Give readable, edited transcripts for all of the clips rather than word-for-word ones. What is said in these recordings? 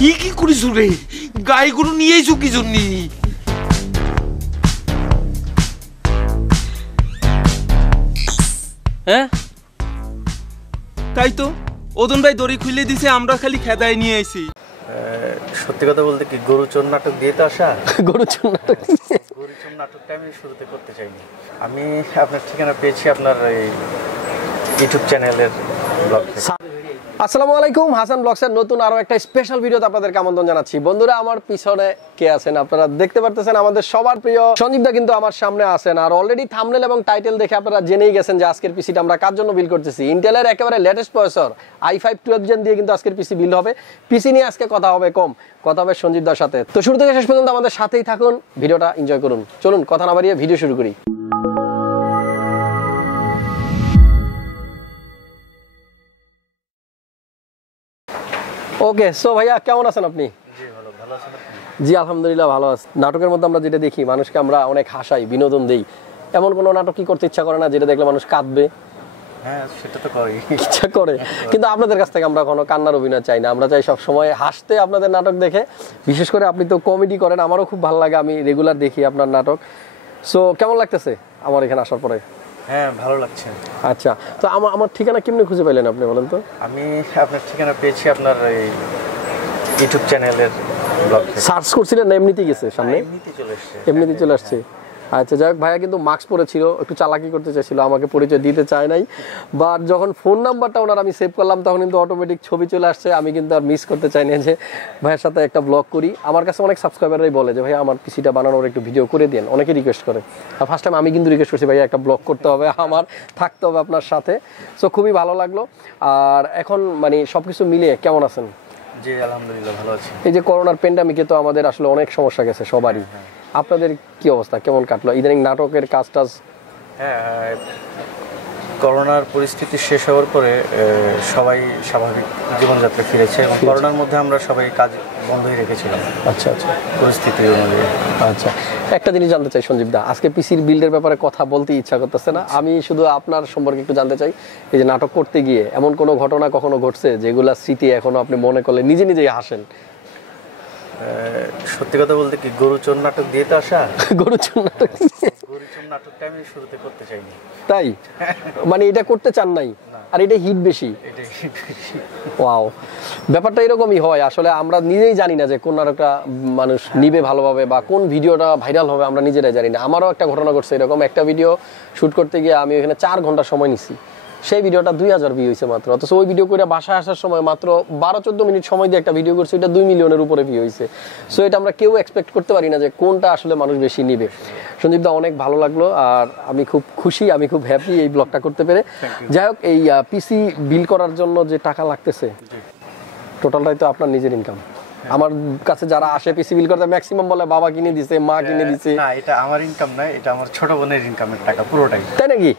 কি করিস রে? গাই গরু নিয়ে আইছো কি জন্য? হ্যাঁ তাই তো, ওদন ভাই দড়ি খুলে দিছে, আমরা খালি খেদায় নিয়ে আইছি। সত্যি কথা বলতে কি, গরু চোর নাটক দিয়ে তো আসা। গরু চোর নাটক? গরু চোর নাটকটা আমি শুরুতে করতে চাইনি। আমি আপনার ঠিকানা পেয়েছি আপনার এই ইউটিউব চ্যানেলের ব্লগ থেকে। আসসালামু আলাইকুম, হাসান ব্লগসের নতুন আরো একটা স্পেশাল ভিডিওতে আপনাদেরকে আমন্ত্রণ জানাচ্ছি। বন্ধুরা, আমার পিছনে কে আছেন আপনারা দেখতে পারতেছেন, আমাদের সবার প্রিয় সঞ্জীব দা কিন্তু আমার সামনে আছেন। আর অলরেডি থাম্বনেল এবং টাইটেল দেখে আপনারা জেনেই গেছেন যে আজকের পিসিটা আমরা কার জন্য বিল করতেছি। ইন্টেলের একেবারে লেটেস্ট প্রসেসর i5 12 জেন দিয়ে কিন্তু আজকের পিসি বিল হবে। পিসি নিয়ে আজকে কথা হবে কথা হবে সঞ্জীব দার সাথে। তো শুরু থেকে শেষ পর্যন্ত আমাদের সাথেই থাকুন, ভিডিওটা এনজয় করুন। চলুন কথা না বাড়িয়ে ভিডিও শুরু করি। ওকে, সো ভাইয়া কেমন আছেন আপনি? জি আলহামদুলিল্লাহ ভালো আছি। নাটকের মধ্যে আমরা যেটা দেখি, মানুষকে আমরা অনেক হাসাই, বিনোদন দেই, এমন কোনো নাটক কি করতে ইচ্ছা করে না যেটা দেখলে মানুষ কাঁদবে? হ্যাঁ, সেটা তো করি, ইচ্ছা করে। কিন্তু আপনাদের কাছ থেকে আমরা কোনো কান্নার অভিনয় চাই না, আমরা চাই সব সময় হাসতে আপনাদের নাটক দেখে। বিশেষ করে আপনি তো কমেডি করেন, আমারও খুব ভালো লাগে, আমি রেগুলার দেখি আপনার নাটক। সো কেমন লাগতেছে আমার এখানে আসার পরে? হ্যাঁ, ভালো লাগছে। আচ্ছা, তো আমার ঠিকানা কেমনে খুঁজে পাইলেন আপনি বলেন তো? আমি আপনার ঠিকানা পেয়েছি আপনার এই ইউটিউব চ্যানেলের ব্লগ থেকে। সার্চ করছিলেন না এমনিতেই গেছে সামনে? এমনিতেই চলে আসছে। আচ্ছা, যাই হোক, ভাইয়া কিন্তু মাস্ক পরেছিল, একটু চালাকি করতে চাইছিল, আমাকে পরিচয় দিতে চায় নাই। বাট যখন ফোন নাম্বারটা ওনার আমি সেভ করলাম, তখন কিন্তু অটোমেটিক ছবি চলে আসছে। আমি কিন্তু আর মিস করতে চাই না যে ভাইয়ের সাথে একটা ব্লগ করি। আমার কাছে অনেক সাবস্ক্রাইবাররাই বলে যে ভাই আমার পিসিটা বানানোর একটু ভিডিও করে দেন, অনেকে রিকোয়েস্ট করে। আর ফার্স্ট টাইম আমি কিন্তু রিকোয়েস্ট করছি, ভাইয়া একটা ব্লগ করতে হবে, আমার থাকতে হবে আপনার সাথে। সো খুবই ভালো লাগলো। আর এখন মানে সব কিছু মিলিয়ে কেমন আছেন? জি আলহামদুলিল্লাহ ভালো আছি। এই যে করোনার প্যান্ডামিকে তো আমাদের আসলে অনেক সমস্যা গেছে সবারই। আপনাদের কি অবস্থা, কেমন কাটলো ইদানিং নাটকের কাজ টাজ? হ্যাঁ, করোনার পরিস্থিতি শেষ হওয়ার পরে সবাই স্বাভাবিক জীবনযাত্রা ফিরেছে এবং করোনার মধ্যে আমরা সবাই কাজ বন্ধই রেখেছিলাম। আচ্ছা আচ্ছা, পরিস্থিতি অনুযায়ী। আচ্ছা, একটা জিনিস জানতে চাই সঞ্জীব দা, আজকে পিসির বিল্ডের ব্যাপারে কথা বলতে ইচ্ছা করতেছে না, আমি শুধু আপনার সম্পর্কে একটু জানতে চাই। এই যে নাটক করতে গিয়ে এমন কোনো ঘটনা কখনো ঘটছে যেগুলা স্মৃতি এখনো আপনি মনে করলে নিজে নিজেই হাসেন? সত্যি কথা বলতে কি, গরু চোর নাটক দিয়ে তো আসা। গরু চোর নাটক? গরু চোর নাটকটা আমি শুরুতে করতে চাইনি। তাই? মানে এটা করতে চান নাই? আর এটা হিট বেশি? ওয়াও, ব্যাপারটা এরকমই হয় আসলে। আমরা নিজেই জানি না যে কোন নাটকটা মানুষ নিবে ভালোভাবে বা কোন ভিডিওটা ভাইরাল হবে, আমরা নিজেরাই জানি না। আমারও একটা ঘটনা ঘটছে এরকম, একটা ভিডিও শুট করতে গিয়ে আমি ওখানে 4 ঘন্টা সময় নিছি। সেই ভিডিওটা 2000 ভিউ হয়েছে মাত্র, অথচ ওই ভিডিও করে বাসায় আসার সময় মাত্র 12-14 মিনিট সময় দিয়ে একটা ভিডিও করছি, এটা 2 মিলিয়নের উপরে ভিউ হয়েছে। সো এটা আমরা কেউ এক্সপেক্ট করতে পারি না যে কোনটা আসলে মানুষ বেশি নিবে। সঞ্জীব দা অনেক ভালো লাগলো, আর আমি খুব খুশি, আমি খুব হ্যাপি এই ব্লগটা করতে পেরে। যাই হোক, এই পিসি বিল করার জন্য যে টাকা লাগতেছে টোটালটাই তো আপনার নিজের ইনকাম। আমার কাছে যারা আসে পিসি বিল করতে, ম্যাক্সিমাম বলে বাবা কিনে দিছে, মা কিনে দিছে। না, এটা আমার ইনকাম না, এটা আমার ছোট বোনের ইনকামের টাকা পুরোটাই। তাই নাকি?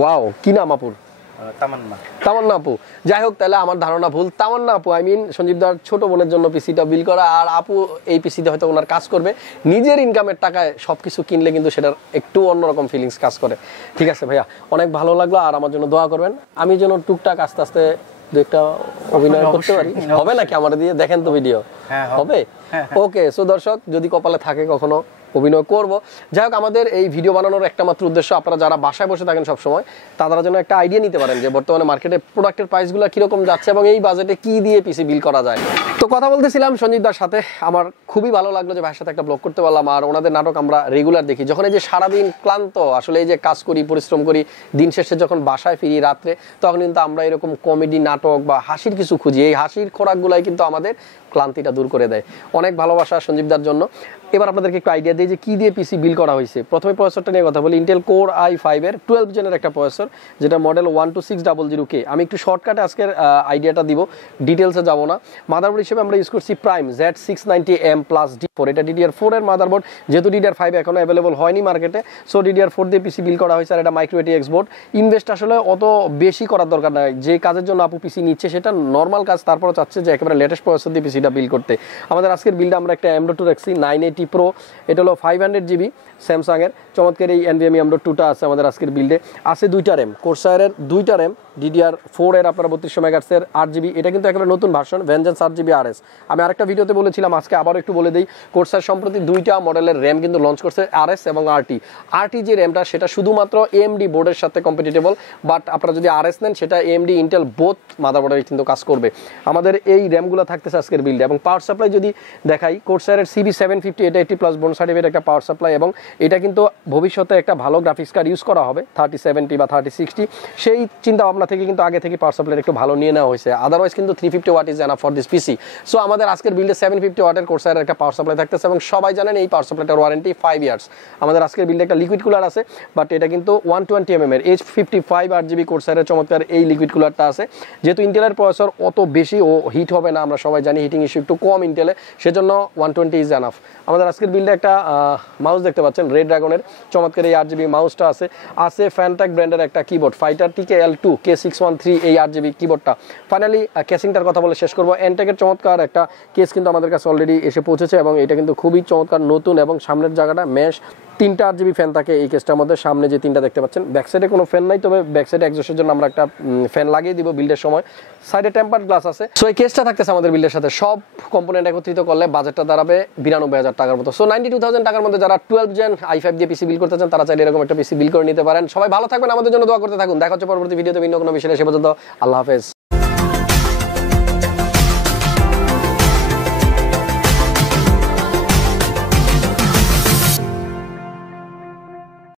ওয়াও, কি নাম আপুর? তামান্না আপু। যাই হোক, তাহলে আমার ধারণা ভুল। তামান্না আপু, আই মিন সঞ্জীব দার ছোট বোনের জন্য পিসিটা বিল করা। আর আপু এই পিসিতে হয়তো ওনার কাজ করবে, নিজের ইনকামের টাকায় সবকিছু কিনলে কিন্তু সেটার একটু অন্যরকম ফিলিংস কাজ করে। ঠিক আছে ভাইয়া, অনেক ভালো লাগলো, আর আমার জন্য দোয়া করবেন। আমি যেন টুকটাক আস্তে আস্তে দু একটা অভিনয় করতে পারি। হবে নাকি আমার দিয়ে? দেখেন তো ভিডিও হবে? ওকে, সো দর্শক, যদি কপালে থাকে কখনো অভিনয় করব। যাই হোক, আমাদের এই ভিডিও বানানোর একটা মাত্র উদ্দেশ্য, আপনারা যারা বাসায় বসে থাকেন সবসময়, তারা যেন একটা আইডিয়া নিতে পারেন যে বর্তমানে মার্কেটে প্রোডাক্টের প্রাইসগুলো কিরকম যাচ্ছে এবং এই বাজেটে কি দিয়ে পিসি বিল করা যায়। তো কথা বলতেছিলাম সঞ্জীব দার সাথে, আমার খুবই ভালো লাগলো যে ভাইয়ের সাথে একটা ব্লগ করতে পারলাম। আর ওনাদের নাটক আমরা রেগুলার দেখি। যখন এই যে সারাদিন ক্লান্ত, আসলে এই যে কাজ করি, পরিশ্রম করি, দিন শেষে যখন বাসায় ফিরি রাত্রে, তখন কিন্তু আমরা এরকম কমেডি নাটক বা হাসির কিছু খুঁজি। এই হাসির খোরাকগুলাই কিন্তু আমাদের ক্লান্তিটা দূর করে দেয়। অনেক ভালোবাসা সঞ্জীব দার জন্য। এবার আপনাদেরকে একটু আইডিয়া দিই যে কি দিয়ে পিসি বিল করা হয়েছে। প্রথমে প্রসেসরটা নিয়ে কথা বলি। ইন্টেল কোর i5 এর 12 জেনের একটা প্রসেসর, যেটা মডেল 12600K। আমি একটু শর্টকাটে আজকের আইডিয়াটা দিব, ডিটেলসে যাব না। মাদারবোর্ড হিসেবে আমরা ইউজ করছি প্রাইম Z690M+D4। এটা DDR4 এর মাদারবোর্ড, যেহেতু DDR5 এখনো অ্যাভেলেবল হয়নি মার্কেটে, সো DDR4 দিয়ে পিসি বিল করা হয়েছে। আর এটা মাইক্রো ATX বোর্ড। ইনভেস্ট আসলে অত বেশি করার দরকার নাই, যে কাজের জন্য আপু পিসি নিচ্ছে সেটা নর্মাল কাজ, তারপরে চাচ্ছে যে একেবারে লেটেস্ট প্রসেসর দিয়ে পিসিটা বিল করতে। আমাদের আজকের বিলটা আমরা একটা M.2 রাখছি 980 Pro। এটা হলো 500GB স্যামসাং এর চমৎকার এই NVMe M.2টা আছে আমাদের আজকের বিল্ডে। আছে 2টা র্যাম, কোরসায়ারের 2টা র্যাম, DDR4 এর আপনারা 3200 মেগাহার্টজের 8GB, এটা কিন্তু একেবারে নতুন ভার্সন ভেঞ্জেন্স 8GB RS। আমি আরেকটা ভিডিওতে বলেছিলাম, আজকে আবারও একটু বলে দিই, কোর্সার সম্প্রতি 2টা মডেলের র্যাম কিন্তু লঞ্চ করছে, RS এবং RT যে র্যামটা সেটা শুধুমাত্র AMD বোর্ডের সাথে কম্পিটিটেবল, বাট আপনারা যদি RS নেন সেটা AMD ইন্টেল বোথ মাদারবোর্ডে কিন্তু কাজ করবে। আমাদের এই র্যামগুলো থাকতেছে আজকের বিল্ডে। এবং পাওয়ার সাপ্লাই যদি দেখাই, কোর্সারের CB750, এটা 80+ বোন সার্টিফিকেট একটা পাওয়ার সাপ্লাই, এবং এটা কিন্তু ভবিষ্যতে একটা ভালো গ্রাফিক্স কার্ড ইউজ করা হবে 3070 বা 3060, সেই চিন্তা ভাবনা থেকে কিন্তু আগে থেকে পাওয়ার সাপ্লাই একটু ভালো নিয়ে নেওয়া হয়েছে। আদারওয়াইজ কিন্তু 350 watt is enough for this PC. So আমাদের আজকের বিল্ডে 750 ওয়াটের কোর্সারের একটা পাওয়ার সাপ্লাই থাকতেছে, এবং সবাই জানেন এই পাওয়ার সাপ্লাইটার ওয়ারেন্টি 5 ইয়ার্স। আমাদের আজকের বিল্ডে একটা লিকুইড কুলার আছে, বাট এটা কিন্তু 120 mm এর H55 8GB কোর্সারের চমৎকার এই লিকুইড কুলারটা আছে। যেহেতু ইন্টেলের প্রসেসর অত বেশি ও হিট হবে না, আমরা সবাই জানি হিটিং ইস্যু একটু কম ইন্টেলে, সেজন্য 120 ইজ এনাফ। আমাদের আজকের বিল্ডে একটা মাউস দেখতে পাচ্ছেন, রেড ড্রাগনের চমৎকার এই 8GB মাউসটা আছে ফ্যানটেক ব্র্যান্ডের একটা কিবোর্ড, ফাইটার TKL2 K613 এই 8GB কিবোর্ডটা। ফাইনালি কেসিংটার কথা বলে শেষ করবো। এনটেকের চমৎকার একটা কেস কিন্তু আমাদের কাছে অলরেডি এসে পৌঁছেছে, এবং এটা কিন্তু খুবই চমৎকার নতুন, এবং সামনের জায়গাটা ম্যাশ 3টা 8GB ফ্যান থাকে এই কেসটার মধ্যে। সামনে যে 3টা দেখতে পাচ্ছেন, ব্যাক সাইডে কোনো ফ্যান নাই, তবে ব্যাক সাইডে এক্সজস্টের জন্য আমরা একটা ফ্যান লাগিয়ে দিব বিল্ডের সময়। সাইডে টেম্পার্ড গ্লাস আছে। সো এই কেসটা থাকতেছে আমাদের বিল্ডের সাথে। সব কম্পোনেন্ট একত্রিত করলে বাজেটটা দাঁড়াবে 92,000 টাকার মতো। সো 92,000 টাকার মধ্যে যারা 12 Gen i5 দিয়ে পিসি বিল করতে চান, তারা চাইলে এরকম একটা পিসি বিল করে নিতে পারেন। সবাই ভালো থাকবেন, আমাদের জন্য দোয়া করতে থাকুন। দেখা হচ্ছে পরবর্তী ভিডিওতে ভিন্ন কোনো বিষয়ে। সে পর্যন্ত আল্লাহ হাফেজ।